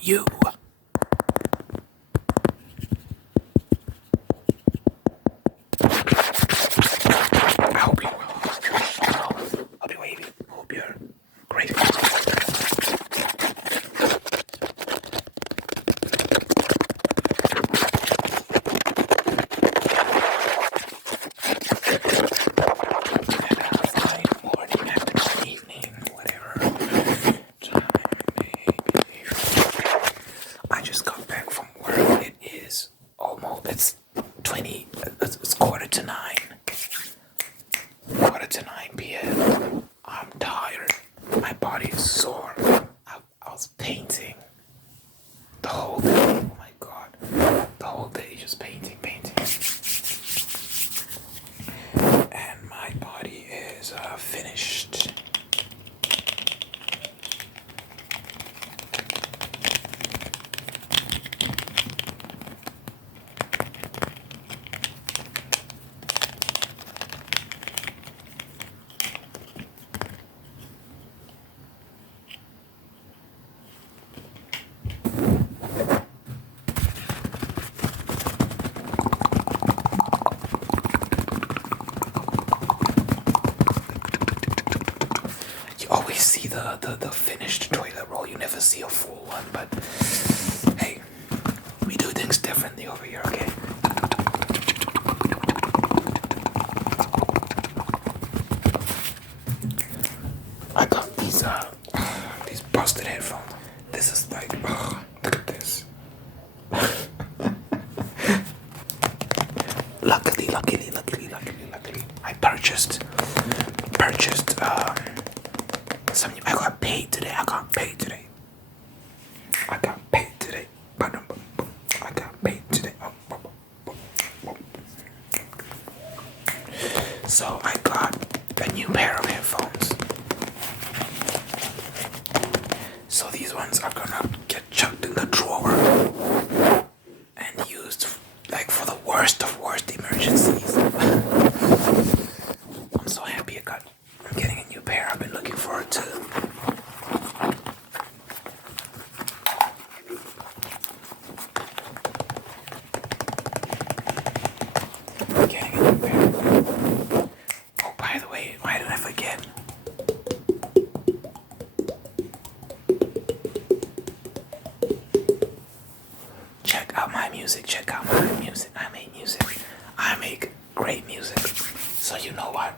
you? I hope you will. Hope you're wavy. Hope you're great. Morning, afternoon, evening, whatever time I just got back from work. It is almost, it's 20, it's quarter to 9. Quarter to 9 p.m. I'm tired. My body is sore. I was painting the whole day. Oh my god. The whole day just painting. And my body is finished. You always see the finished toilet roll. You never see a full one, but hey, we do things differently over here, okay? I got these busted headphones. This is like, oh, look at this. Luckily, I purchased something. I got paid today. I got paid today. So I got a new pair of headphones. So these ones are gonna get chucked in the drawer and used like for the worst of worst emergencies. I'm so happy I'm getting a new pair. I've been looking forward to. Getting a new pair. Oh, by the way, why did I forget? Check out my music. I make music. I make great music. So you know what?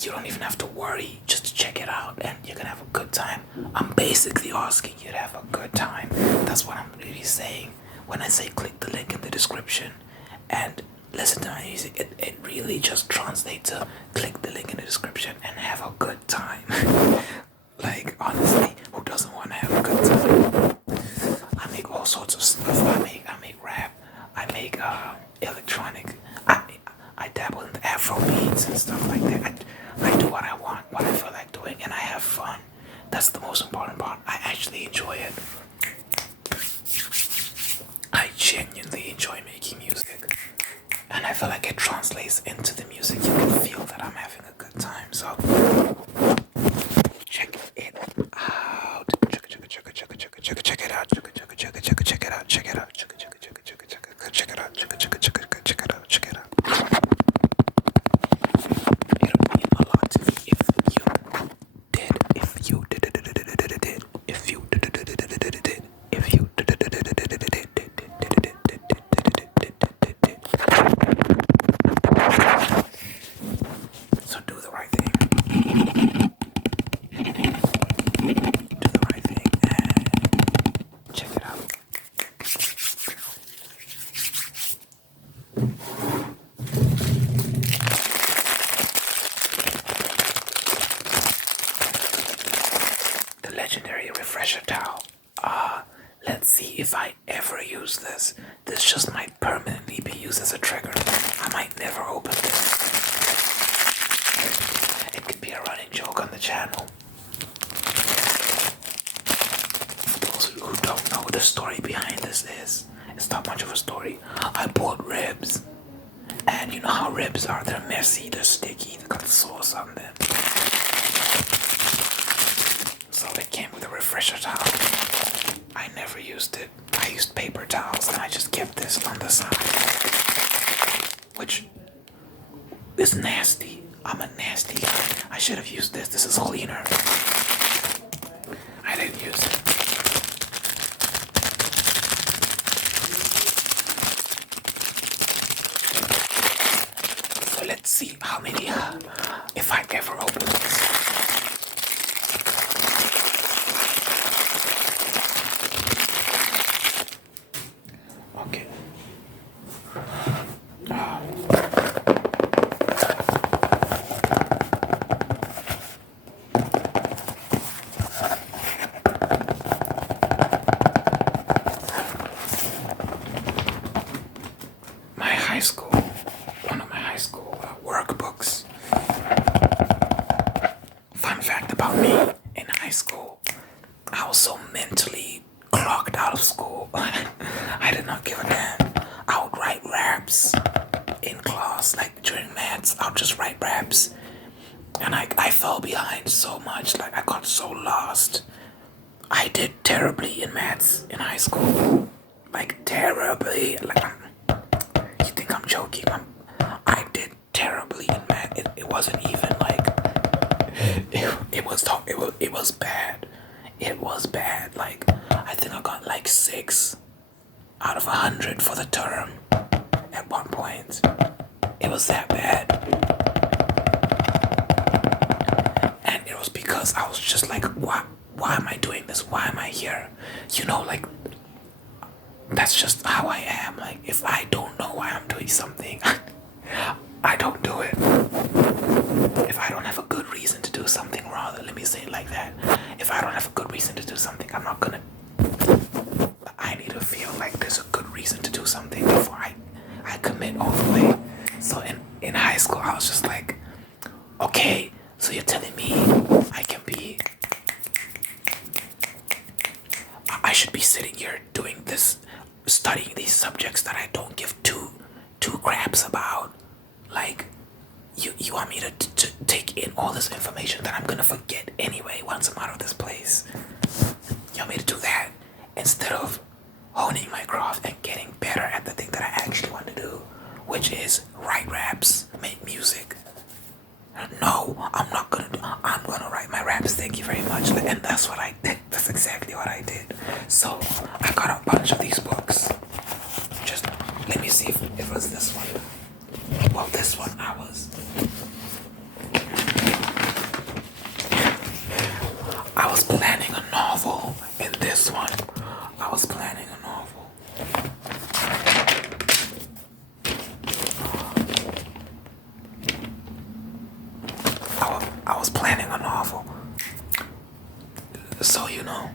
You don't even have to worry. Just check it out and you're gonna have a good time. I'm basically asking you to have a good time. That's what I'm really saying. When I say click the link in the description and listen to my music, it really just translates to click the link in the description and have a good time. Like, honestly, who doesn't want to have a good time? I make all sorts of stuff. I make rap. I make electronic. I dabble in the Afro beats and stuff like that. I do what I want, what I feel like doing, and I have fun. That's the most important part. I actually enjoy it. I genuinely enjoy making music. And I feel like it translates into the music. You can feel that I'm having a good time. So check it out. Check it out. It'll mean a lot to me if you so do the right thing. Do the right thing and check it out. The legendary refresher towel. Let's see if I ever use this. This just might permanently be used as a trigger. I might never open this. It could be a running joke on the channel. For those who don't know, the story behind this is, it's not much of a story. I bought ribs. And you know how ribs are. They're messy, they're sticky, they got sauce on them. So it came with a refresher towel. I never used it. I used paper towels and I just kept this on the side, which is nasty. I'm a nasty guy. I should have used this. This is cleaner. I didn't use it. So let's see how many, if I ever open this. Okay. My high school, one of my high school workbooks. Fun fact about me, in high school, I was so mentally clocked out of school. I did not give a damn. I would write raps in class, like during maths, I would just write raps. And I fell behind so much, like I got so lost. I did terribly in maths in high school. Like terribly. Like you think I'm joking? I did terribly in math. It wasn't even like it was bad. It was bad. Like I think I got like 6 out of 100 for the term at one point. It was that bad. And it was because I was just like, why am I doing this? Why am I here? You know, like that's just how I am. Like if I don't know why I'm doing something, I don't do it. If I don't have a good reason to do something, rather, let me say it like that. If I don't have a good reason to do something, I'm not gonna. I need to feel like there's a good reason to do something before I commit all the way. So in high school, I was just like, okay, so you're telling me I should be sitting here doing this, studying these subjects that I don't give two craps about. Like, you want me to take in all this information that I'm gonna forget anyway once I'm out of this place. You want me to do that instead of honing my craft and getting better at the thing that I actually want to do, which is write raps, make music. No, I'm not gonna do. I'm gonna write my raps. Thank you very much. And that's what I did. That's exactly what I did. So I got a bunch of these books. Just let me see if it was this one. Well, this one I was planning a novel. In this one, I was planning a novel. I was planning a novel. So, you know,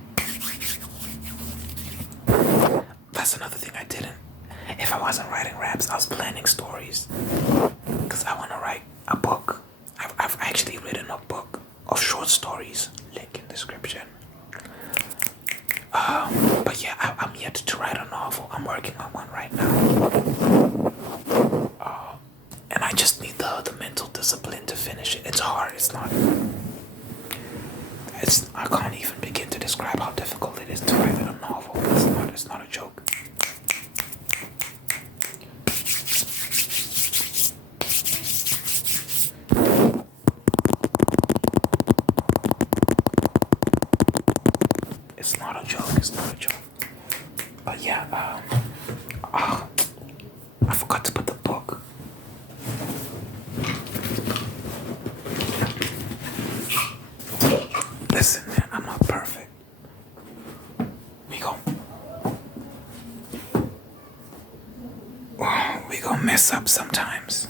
that's another thing I didn't. If I wasn't writing raps, I was planning stories. Because I want to write a book. I've actually written a book of short stories. Link in description. But yeah, I'm yet to write a novel. I'm working on one right now. And I just need the mental discipline to finish it. It's hard. I can't even begin to describe how difficult it is to write a novel. It's not a joke. It's not a joke. But yeah, I forgot to put the book. Listen, man, I'm not perfect. We gon' mess up sometimes.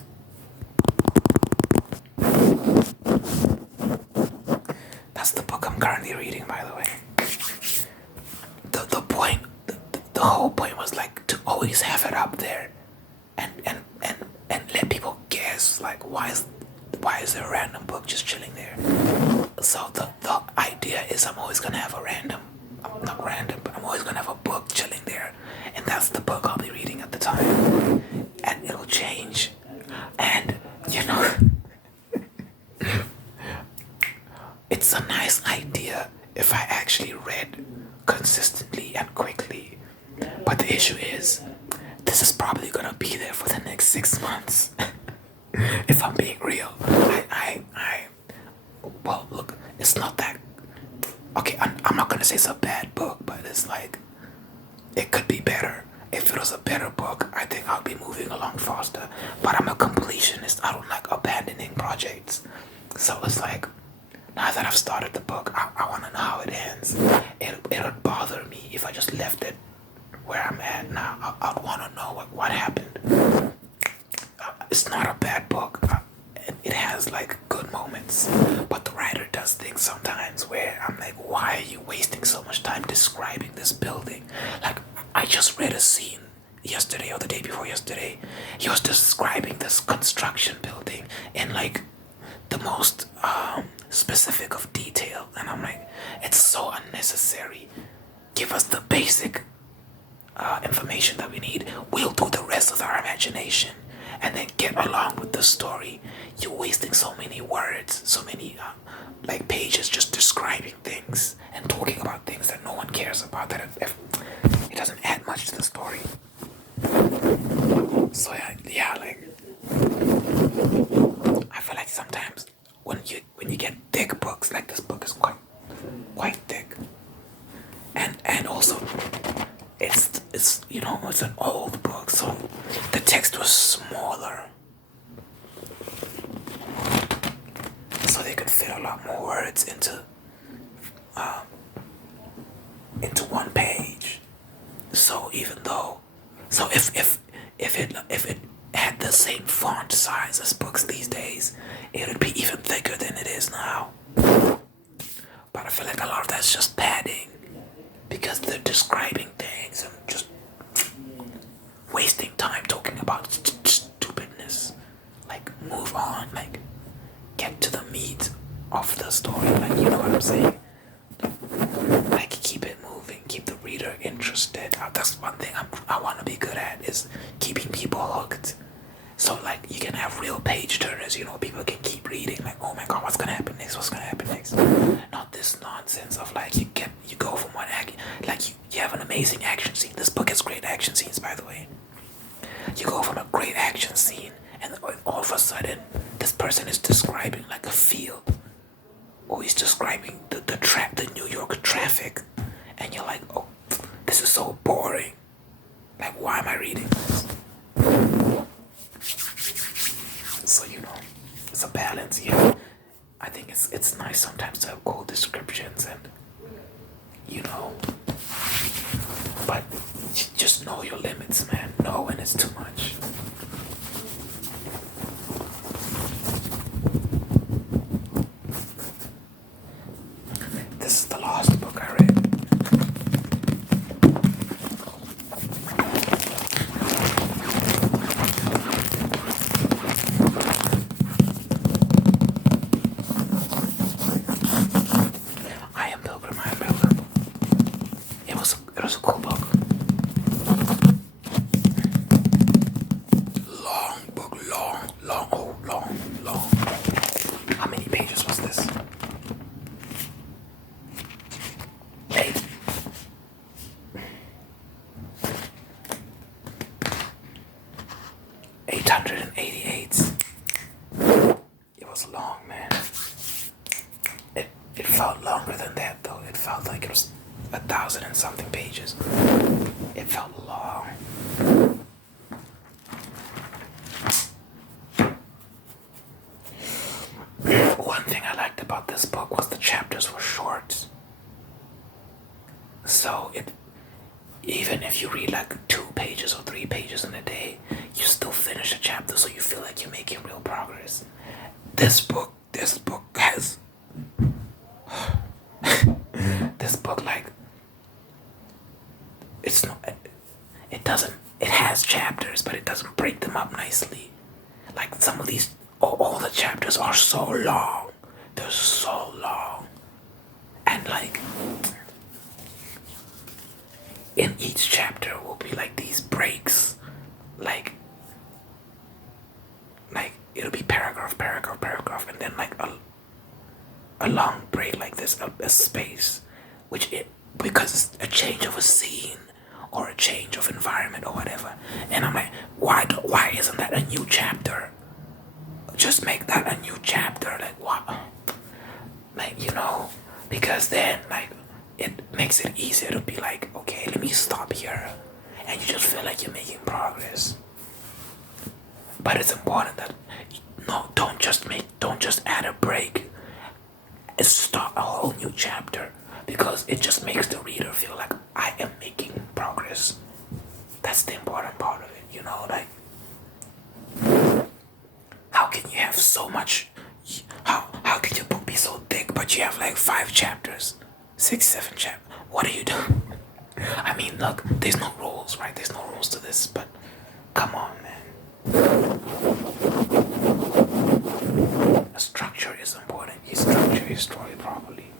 That's the book I'm currently reading, by the way. The whole point was like to always have it up there, and let people guess like why is there a random book just chilling there. So the idea is I'm always gonna have not random, but I'm always gonna have a book chilling there, and that's the book I'll be reading at the time, and it'll change, and you know. It's a nice idea if I actually read consistently and is, this is probably gonna be there for the next 6 months. If I'm being real, well, look, it's not that. Okay, I'm not gonna say it's a bad book, but it's like it could be better. If it was a better book, I think I'll be moving along faster. But I'm a completionist. I don't like abandoning projects. So it's like, now that I've started the book, I want to know how it ends. It would bother me if I just left it where I'm at now. I'd want to know what happened. It's not a bad book. It has like good moments, but the writer does things sometimes where I'm like, why are you wasting so much time describing this building? Like, I just read a scene yesterday or the day before yesterday. He was describing this construction building in like the most specific of detail, and I'm like, it's so unnecessary. Give us the basic information that we need. We'll do the rest with our imagination and then get along with the story. You're wasting so many words, so many like pages just describing things and talking about things that no one cares about, that it doesn't add much to the story. So yeah, like I feel like sometimes when you get thick books, like this book is quite thick, and also it's it's an old book, so the text was smaller, so they could fit a lot more words into one page. So if it had the same font size as books these days, it would be even thicker than it is now. But I feel like a lot of that's just padding, because they're describing things and just wasting time talking about stupidness. Like, move on, like get to the meat of the story, like, you know what I'm saying? Like, keep it moving, keep the reader interested. That's one thing I want to be good at, is keeping people hooked. So like, you can have real page turners, people can keep reading, like, oh my god, what's gonna happen next, what's gonna happen next. Not this nonsense of like, you go from one act, like you have an amazing action scene. This book has great action scenes, by the way. You go from a great action scene, and all of a sudden this person is describing like a field, or he's describing the New York traffic, and you're like, oh, this is so boring. Like, why am I reading this? So it's a balance here. I think it's nice sometimes to have cool descriptions, and but just know your limits, man. Know when it's too much. This is the last book I read. I Am Pilgrim. It was a cool book. Long book, long. How many pages was this? 8. 888. It was long, man. It felt longer than that, though. It felt like it was 1,000 and something pages. It felt long. One thing I liked about this book was the chapters were short. So even if you read like 2 pages or 3 pages in a day, you still finish a chapter, so you feel like you're making real progress. This book has this book, like, it has chapters, but it doesn't break them up nicely. Like, some of these, all the chapters are so long. They're so long. And like, in each chapter will be like these breaks, like it'll be paragraph, and then like a long break like this, a space, because it's a change of a scene or a change of environment or whatever. And I'm like, why isn't that a new chapter? Just make that a new chapter. Like what? Like, because then like it makes it easier to be like, okay, let me stop here, and you just feel like you're making progress. But it's important that no, don't just add a break and start a whole new chapter, because it just makes the reader feel like I am making progress. That's the important part of it, like how can you have so much, how can your book be so thick but you have like 5 chapters, 6, 7 chapters? What are you doing? I mean, look, there's no rules, right? There's no rules to this, but come on, man. A structure is important. You structure your story properly.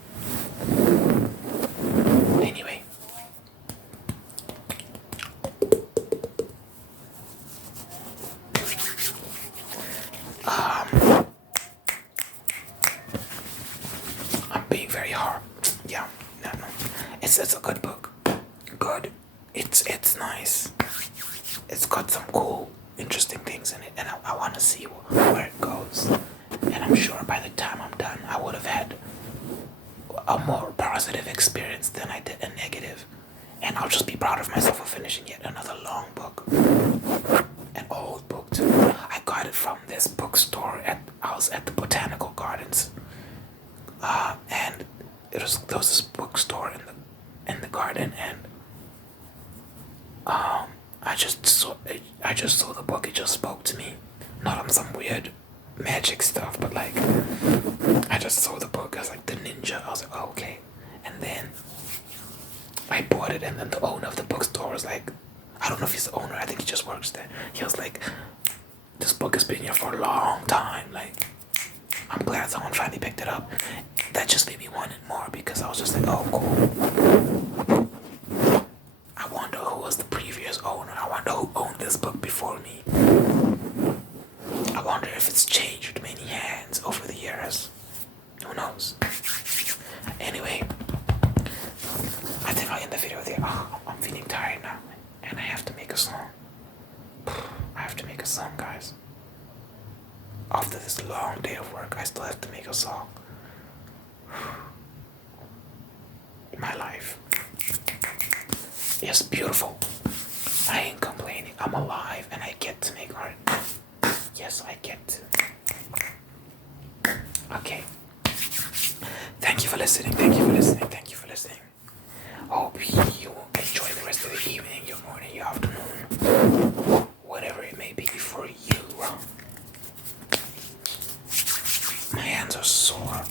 Anyway. I'm being very hard. Yeah, no. It's a good book. Good. It's nice. It's got some cool, interesting things in it, and I want to see where it goes. And I'm sure by the time I'm done, I would have had a more positive experience than I did a negative. And I'll just be proud of myself for finishing yet another long book. An old book too. I got it from this bookstore I was at the Botanical Gardens. And there was this bookstore in the garden, and I just saw the book. It just spoke to me, not on some weird magic stuff, but like I just saw the book. I was like the ninja. I was like, oh, okay. And then I bought it, and then the owner of the bookstore was like, I don't know if he's the owner. I think he just works there. He was like, this book has been here for a long time. Like, I'm glad someone finally picked it up. That just made me want it more, because I was just like, oh, cool. I wonder who was the previous owner. I wonder who owned this book before me. I wonder if it's changed many hands over the years. Who knows? Anyway, I think I'll end the video there. Oh, I'm feeling tired now, and I have to make a song. I have to make a song, guys. After this long day of work, I still have to make a song. My life. It's beautiful. I ain't complaining. I'm alive and I get to make art. Yes, I get to. Okay. Thank you for listening. Thank you for listening. Thank you for listening. Hope you enjoy the rest of the evening, your morning, your afternoon, whatever it may be for you. My hands are sore.